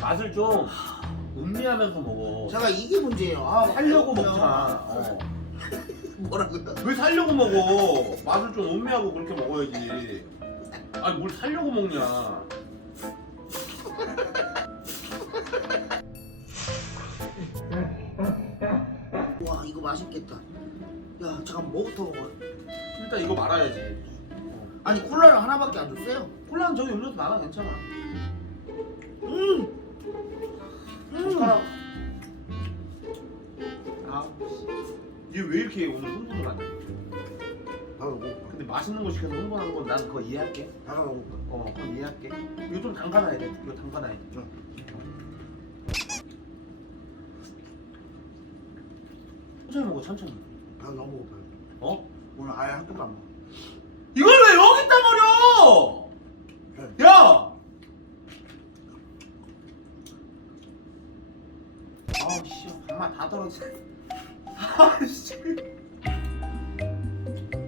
맛을 좀 음미하면서 먹어. 제가 이게 문제예요. 아, 살려고 배고프면 먹자. 어. 뭐라고요? 왜 살려고 먹어? 맛을 좀 음미하고 그렇게 먹어야지. 아니 뭘 살려고 먹냐? 와 이거 맛있겠다. 야 잠깐 뭐부터 먹어? 일단 이거 말아야지. 아니 콜라를 하나밖에 안 줬어요? 콜라는 저기 음료수 많아 괜찮아. 음. 음. 젓가락. 아, 얘왜 이렇게 오늘 흥분을 하냐? 나도 먹을까? 근데 맛있는 거 시켜서 흥분하는 건 난 그거 이해할게. 나도 먹을까? 어, 그건 이해할게. 이거 좀 담가놔야 돼. 이거 담가놔야 돼. 응. 천천히 먹어, 천천히. 나도 너무 먹을까? 어? 오늘 아예 한 끼도 안 먹어. 이걸 왜 여기다 버려? 네. 야! 아우 씨, 밥맛 다 떨어져. 아씨.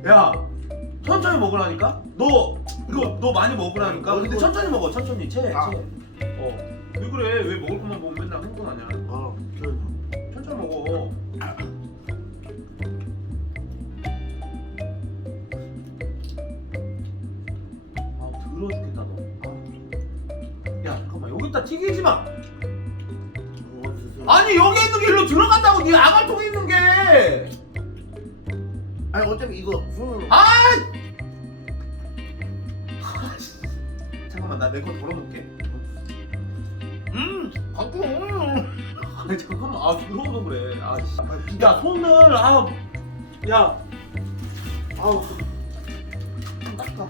야, 천천히 먹으라니까. 너 이거 너 많이 먹으라니까. 근데 천천히 먹어, 천천히. 채, 아. 채. 어. 왜 그래? 왜 먹을 것만 보면 맨날 흥분하냐? 어, 저 천천히 먹어. 아 더러워 죽겠다 너. 아. 야 잠깐만 여기다 튀기지 마. 아니 여기 있는 게 일로 들어간다고 네 아갈통에 있는 게. 아니 어차피 이거. 아! 아 씨. 잠깐만 나 내거 덜어놓을게. 음, 갖고. 음. 아니 잠깐만 아 더러워서 그래. 아 씨. 야 손을 아. 야. 아우. 좀 닦아.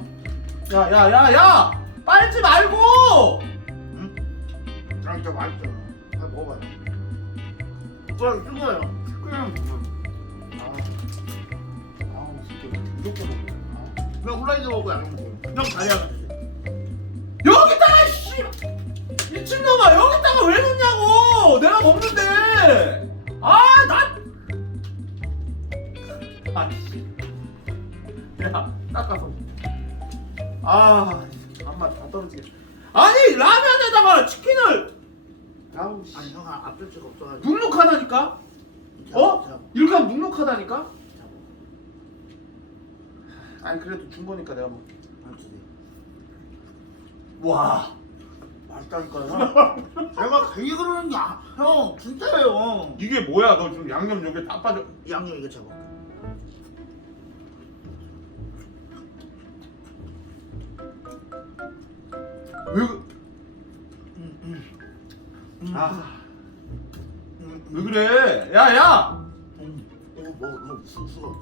야야야야 빨지 말고. 아, 진짜 맛있잖아. 아, 먹어봐 요. 그냥 뜨거워요. 그냥. 아, 아, 새끼 무조건. 아. 그냥 후라이드 먹고 양념 먹어요. 형 다리 하나 드세요. 여기다가 씨 미친놈아 여기다가 왜 놓냐고 내가 먹는데 아나 아씨 야 닦아서 아 밥맛 다 떨어지게 아니 라면에다가 치킨을 아우 씨 아니 형아 앞줄 수가 없어가지고. 눅눅하다니까 자, 어? 자, 이렇게 하면 눅눅하다니까 자, 아니 그래도 준 거니까 내가 먹안 드세요. 와 맛있다니까요. 제가 괜히 그러는 게 아, 형 진짜예요. 이게 뭐야 너 지금 양념 여기 다 빠져 양념 이거 잡아. 왜 그... 음, 음. 음, 아, 음, 왜 그래? 야, 야! 음. 이거 뭐, 뭐, 수.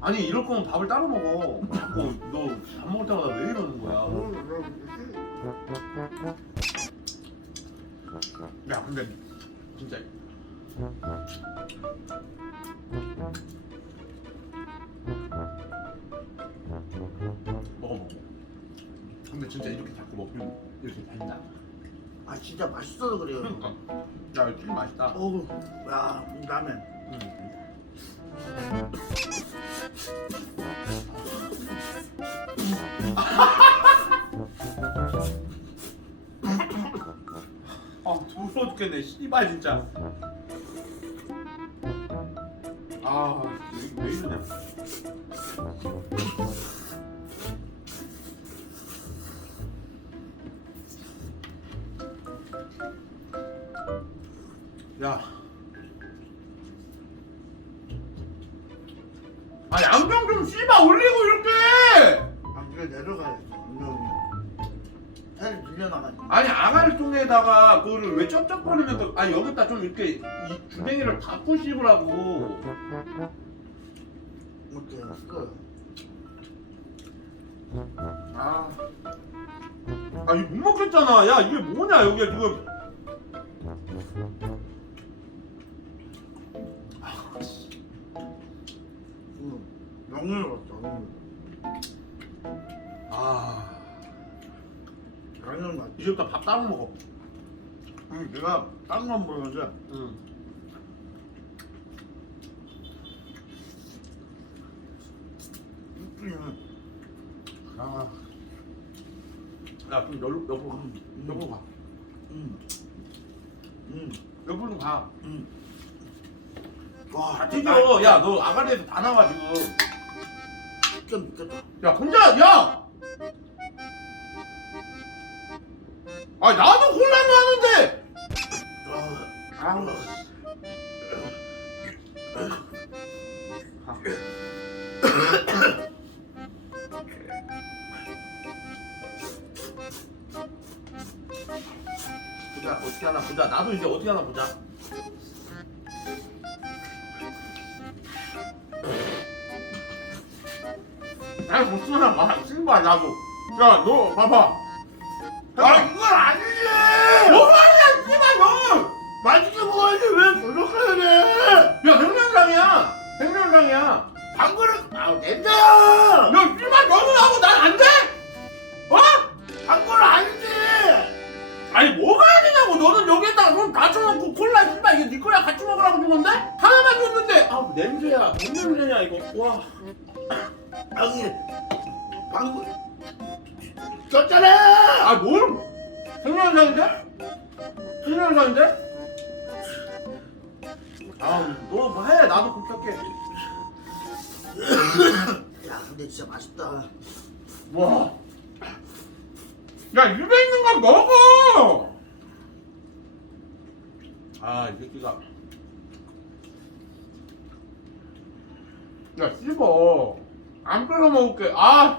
아니, 이럴 거면 밥을 따로 먹어. 자꾸 너밥 먹을 때마다 왜 이러는 거야? 야, 근데 진짜. 근데 진짜 이렇게 자꾸 먹으면 이렇게 된다. 아 진짜 맛있어서 그래요. 그러니까. 야, 이거 튀김 맛있다. 어우, 야, 라면. 응. 아, 무서워 죽겠네. 씨발 진짜. 아, 왜, 왜 이러냐. 야. 아, 양병 좀 씨발 올리고 이렇게! 아, 이거 내려가야지. 분명히. 살이 밀려나가지. 아니 아갈통에다가 그거를 왜 쩝쩝거리면서 아니 여기다 좀 이렇게 이 주댕이를 닫고 씹으라고 이렇게 섞어요. 아 아니 못 먹겠잖아 야 이게 뭐냐 여기 지금 양념을 봤어. 양념. 아 양념 맛. 이제부터 밥 따로 먹어 응, 내가 딴건 모르는데 응. 이쁘면 아야 그럼 여, 옆으로 가 옆으로 가 음. 음. 옆으로 가 음. 와, 다 튀겨 야너 아가리에서 다 나와 지금 진짜 미쳤다. 야 혼자 야! 아 나도 하는데 아, 아우 보자 어떻게 하나 보자 나도 이제 어떻게 하나 보자 아 무슨 말 신발 나도 야 너 봐봐 아 이건 아니지. 뭐 말이야 씨발 너 맛있게 먹어야지 왜 부족해야 돼? 야 백년상이야 백년상이야 방구를 아 냄새야. 야 씨발 너는 하고 난 안 돼? 어? 방구를 아니지. 아니 뭐가 아니냐고 너는 여기에다가 손 다쳐놓고 콜라 씨발 이게 네 거야 같이 먹으라고 준 건데? 하나만 줬는데 아 냄새야 뭔 냄새냐 이거 와 아니 방구 졌잖아. 아뭘 백년상인데? 백년상인데? 아너 해 나도 그렇게 할게 야 근데 진짜 맛있다. 와. 야, 입에 있는 건 먹어! 아, 이 새끼가. 야, 씹어. 안 뺏어 먹을게. 아!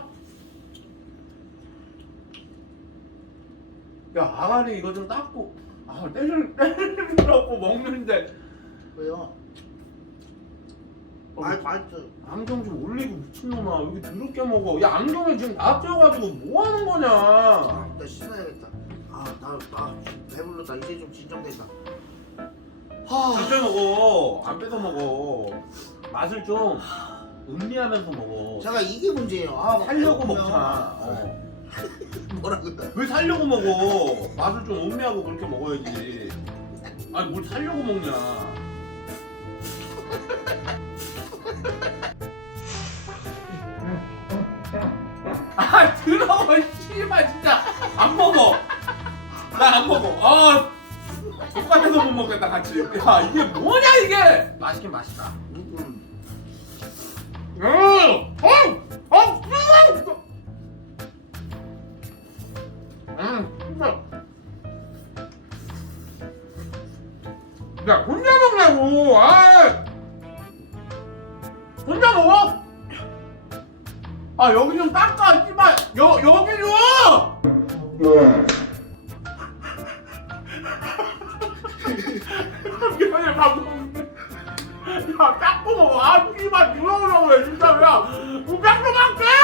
야, 아가리 이거 좀 닦고. 아, 때를, 때리려고 먹는데. 왜요? 어, 아 맛있어. 안경 좀 올리고 미친놈아. 여기 더럽게 먹어. 야, 안경에 지금 다 쪄가지고 뭐 하는 거냐. 아, 나 씻어야겠다. 아 나 나 배불렀다. 이제 좀 진정된다. 하. 천천히 먹어. 안 뺏어 먹어. 맛을 좀 음미하면서 먹어. 제가 이게 문제예요. 아 살려고. 먹잖아. 어. 뭐라고? 왜 살려고 먹어? 맛을 좀 음미하고 그렇게 먹어야지. 아니 뭘 살려고 먹냐? 아 더러워 씨발 진짜 안 먹어. 나 안 먹어. 아 똑같아서 못 먹겠다 같이. 야 이게 뭐냐 이게? 맛있긴 맛있다. 야, 혼자 먹냐고, 아, 혼자 먹어? 아, 여기 좀 닦아, 씨발, 여, 여기 좀! 뭐, 뭐, 아, 씨발, 누가 오라고 해, 진짜, 야. 뭐, 우깡도 막대!